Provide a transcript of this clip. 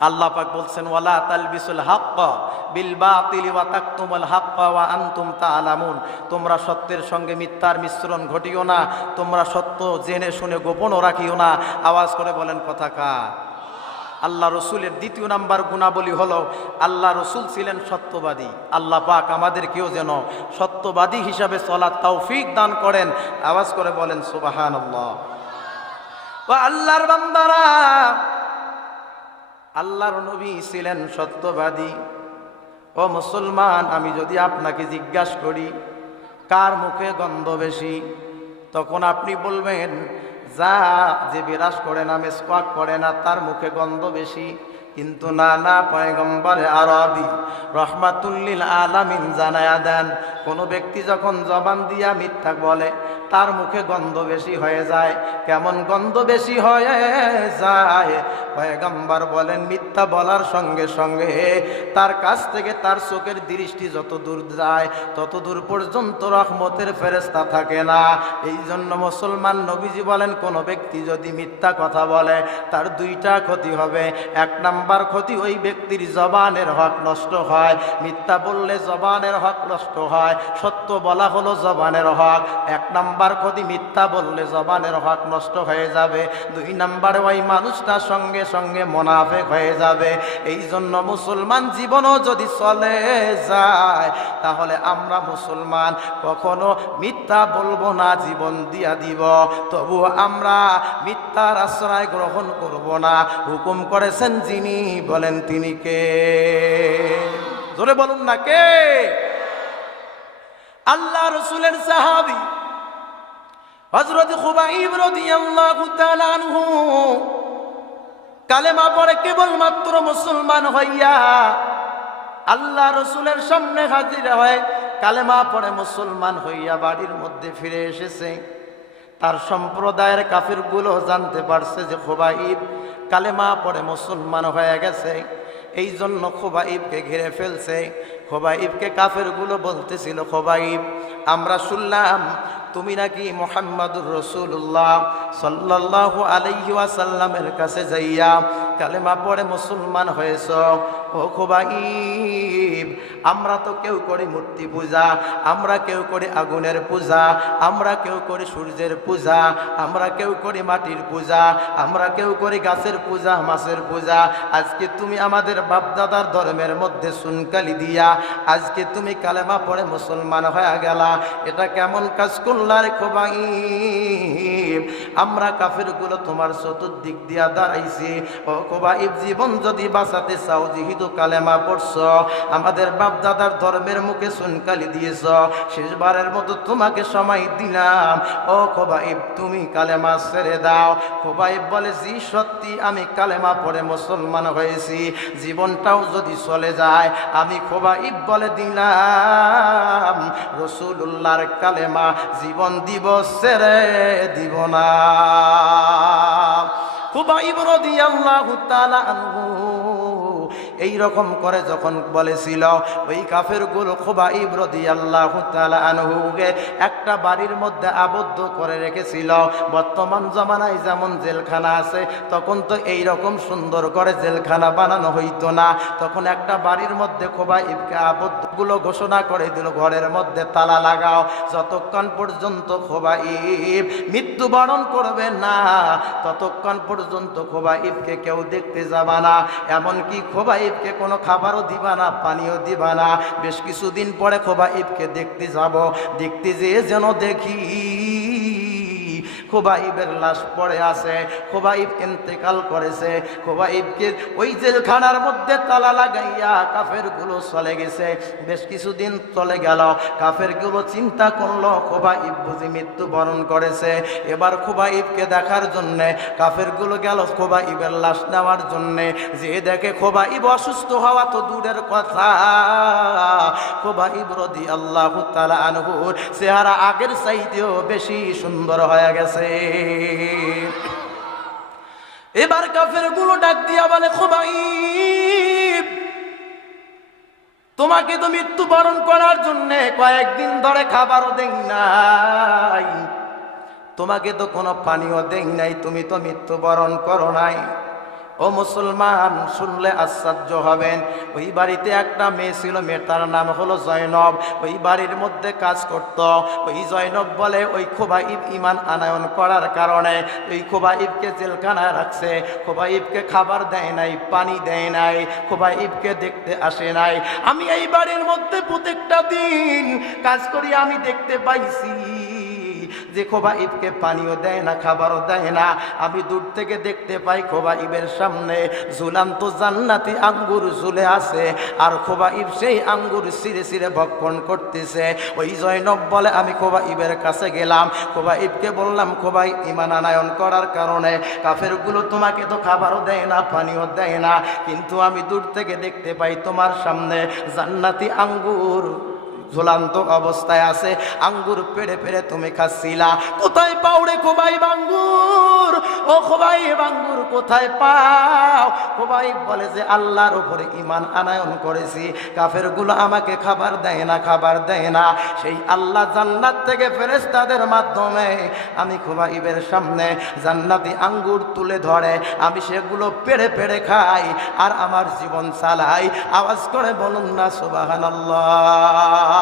আল্লাহ পাক বলছেন ওয়ালা তালবিসুল হাক্কা বিল বাতিলি ওয়া তাকতুমুল হাক্কা ওয়া আনতুম তাআলামুন, তোমরা সত্যের সঙ্গে মিথ্যার মিশ্রণ ঘটিও না, তোমরা সত্য জেনে শুনে গোপনও রাখিও না। আওয়াজ করে বলেন কথা কার? আল্লাহ রসুলের দ্বিতীয় নাম্বার গুণাবলী হলো আল্লাহ রসুল ছিলেন সত্যবাদী। আল্লাহ পাক আমাদেরকেও যেন সত্যবাদী হিসাবে চলার তৌফিক দান করেন। আওয়াজ করে বলেন সুবহানাল্লাহ। ও আল্লাহর বান্দারা, আল্লাহর নবী ছিলেন সত্যবাদী। ও মুসলমান, আমি যদি আপনাকে জিজ্ঞাসা করি কার মুখে গন্ধ বেশি, তখন আপনি বলবেন যে বিরাজ করে না, মেসওয়াক করে না, তার মুখে গন্ধ বেশি। কিন্তু না, পয়গম্বরে আরবি রহমাতুল লিল আলামিন জানায়া দেন, কোনো ব্যক্তি যখন জবান দিয়া মিথ্যা বলে তার মুখে গন্ধ বেশি হয়ে যায়। কেমন গন্ধ বেশি হয়ে যায়? পয়গম্বর বলেন মিথ্যা বলার সঙ্গে সঙ্গে তার কাছ থেকে তার চোখের দৃষ্টি যত দূর যায় তত দূর পর্যন্ত রহমতের ফেরেশতা থাকে না। এই জন্য মুসলমান নবীজি বলেন কোন ব্যক্তি যদি মিথ্যা কথা বলে তার দুইটা ক্ষতি হবে। এক নাম্বার ক্ষতি, ওই ব্যক্তির জবানের হক নষ্ট হয়। মিথ্যা বললে জবানের হক নষ্ট হয়, সত্য বলা হলো জবানের হক। এক নাম্বার ক্ষতি, মিথ্যা বললে জবানের হক নষ্ট হয়ে যাবে। দুই নাম্বার, ওই মানুষটা সঙ্গে সঙ্গে মুনাফিক হয়ে যাবে। এই জন্য মুসলমান জীবনও যদি চলে যায় তাহলে আমরা মুসলমান কখনো মিথ্যা বলবো না, জীবন দিয়া দিব। তবু আমরা মিথ্যার আশ্রয় গ্রহণ করব না। হুকুম করেছেন যিনি, বলেন তিনি কে? জোরে বলুন না কে? আল্লাহ রাসূলের সাহাবী হযরত খুবাইব রাদিয়াল্লাহু তাআলা আনহু কালেমা পড়ে কেবলমাত্র মুসলমান হইয়া আল্লাহ রসুলের সামনে হাজির হয়। কালেমা পড়ে মুসলমান হইয়া বাড়ির মধ্যে ফিরে এসেছে। তার সম্প্রদায়ের কাফিরগুলো জানতে পারছে যে খুবাইব কালেমা পড়ে মুসলমান হয়ে গেছে। এই জন্য খুবাইবকে ঘিরে ফেলছে। খুবাইবকে কাফিরগুলো বলতেছিল, খুবাইব আমরা শুনলাম তুমি নাকি মুহাম্মাদুর রাসূলুল্লাহ সাল্লাল্লাহু আলাইহি ওয়াসাল্লামের কাছে যাইয়া কালেমা পড়ে মুসলমান হয়েছ। ও খুবাইব, আমরা তো কেউ করি মূর্তি পূজা, আমরা কেউ করি আগুনের পূজা, আমরা কেউ করি সূর্যের পূজা, আমরা কেউ করি মাটির পূজা, আমরা কেউ করি গাছের পূজা, মাছের পূজা। আজকে তুমি আমাদের বাপদাদার ধর্মের মধ্যে সুনকালি দিয়া আজকে তুমি কালেমা পড়ে মুসলমান হয়ে গেলা, এটা কেমন কাজ করলা রে খুবাইব? আমরা কাফিরগুলো তোমার চতুর্দিক দিয়া দাঁড়াইছি। ও খুবাইব, জীবন যদি বাঁচাতে চাও, যেহেতু কালেমা পড়ছ, আমাদের বাপদাদার ধর্মের মুখে সুনকালি দিয়েছ, শেষবারের মতো তোমাকে সময় দিলাম। ও খুবাইব, তুমি কালেমা ছেড়ে দাও। খুবাইব বলে, জি সত্যি আমি কালেমা পড়ে মুসলমান হয়েছি, জীবনটাও যদি চলে যায় আমি খুবাইব বলে দিলাম রাসূলুল্লাহর কালেমা জীবন দিব, ছেড়ে দিব না। খুবাইব রাদিয়াল্লাহু তাআলা আনহু এইরকম করে যখন বলেছিল, ওই কাফেরগুলো খুবাইব রাদিয়াল্লাহু তাআলা আনহুকে একটা বাড়ির মধ্যে আবদ্ধ করে রেখেছিল। বর্তমান জামানায় যেমন জেলখানা আছে, তখন তো এইরকম সুন্দর করে জেলখানা বানানো হইতো না। তখন একটা বাড়ির মধ্যে খুবাইবকে আবদ্ধগুলো ঘোষণা করে দিল, ঘরের মধ্যে তালা লাগাও, যতক্ষণ পর্যন্ত খুবাইব মৃত্যুবরণ করবে না ততক্ষণ পর্যন্ত খুবাইবকে কেউ দেখতে যাবা না। এমনকি খুবাইবকে কোনো খাবারও দিবা না, পানিও দিবা না। বেশ কিছুদিন পরে খুবাইবকে দেখতে যাব, দেখতে যেয়ে যেন দেখি খুবাইবের লাশ পড়ে আছে, খুবাইব ইন্তেকাল করেছে। খুবাইবকে ওই জেলখানার মধ্যে তালা লাগাইয়া কাফেরগুলো চলে গেছে। বেশ কিছুদিন চলে গেল, কাফেরগুলো চিন্তা করলো খুবাইব বুঝি মৃত্যুবরণ করেছে। এবার খুবাইবকে দেখার জন্যে কাফেরগুলো গেল খুবাইবের লাশ নেওয়ার জন্যে। যে দেখে খুবাইব অসুস্থ হওয়া তো দূরের কথা, খুবাইব রাদিয়াল্লাহু তাআলা আনহুর চেহারা আগের চাইতেও বেশি সুন্দর হয়ে গেছে। এবার কাফেরগুলো ডাক দিয়া বলে, খুবাইব তোমাকে তো মৃত্যুবরণ করার জন্য কয়েকদিন ধরে খাবারও দেই নাই, তোমাকে তো কোনো পানিও দেই নাই, তুমি তো মৃত্যুবরণ করো নাই। ও মুসলমান, শুনলে আশ্চর্য হবেন। ওই বাড়িতে একটা মেয়ে ছিল, মেয়েটার নাম হলো জয়নব। ওই বাড়ির মধ্যে কাজ করত। ওই জয়নব বলে ওই খোবাইব ঈমান আনয়ন করার কারণে ওই খোবাইবকে জেলখানায় রাখছে। খোবাইবকে খাবার দেয় নাই, পানি দেয় নাই, খোবাইবকে দেখতে আসে নাই। আমি এই বাড়ির মধ্যে প্রত্যেকটা দিন কাজ করি, আমি দেখতে পাইছি যে খোবাইবকে পানিও দেয় না, খাবারও দেয় না। আমি দূর থেকে দেখতে পাই খোবাইবের সামনে ঝুলান্ত জান্নাতি আঙ্গুর ঝুলে আছে, আর খোবাইব সেই আঙ্গুর ছিঁড়ে ছিঁড়ে ভক্ষণ করতেছে। ওই জয়নব বলে আমি খোবাইবের কাছে গেলাম, খোবাইবকে বললাম, খোবাইব ঈমান আনয়ন করার কারণে কাফেরগুলো তোমাকে তো খাবারও দেয় না, পানিও দেয় না, কিন্তু আমি দূর থেকে দেখতে পাই তোমার সামনে জান্নাতি আঙ্গুর ঝুলান্ত অবস্থায় আছে, আঙ্গুর পেড়ে পেড়ে তুমি খাচ্ছিলা। কোথায় পাও রে খোবাইব আঙ্গুর? ও খোবাইব আঙ্গুর কোথায় পাও? খোবাইব বলে যে আল্লাহর উপরে ঈমান আনয়ন করেছি, কাফেরগুলো আমাকে খাবার দেয় না, খাবার দেয় না। সেই আল্লাহ জান্নাত থেকে ফেরেশতাদের মাধ্যমে আমি খোবাইবের সামনে জান্নাতি আঙ্গুর তুলে ধরে আমি সেগুলো পেড়ে পেড়ে খাই আর আমার জীবন চালাই। আওয়াজ করে বলুন না সুবহানাল্লাহ।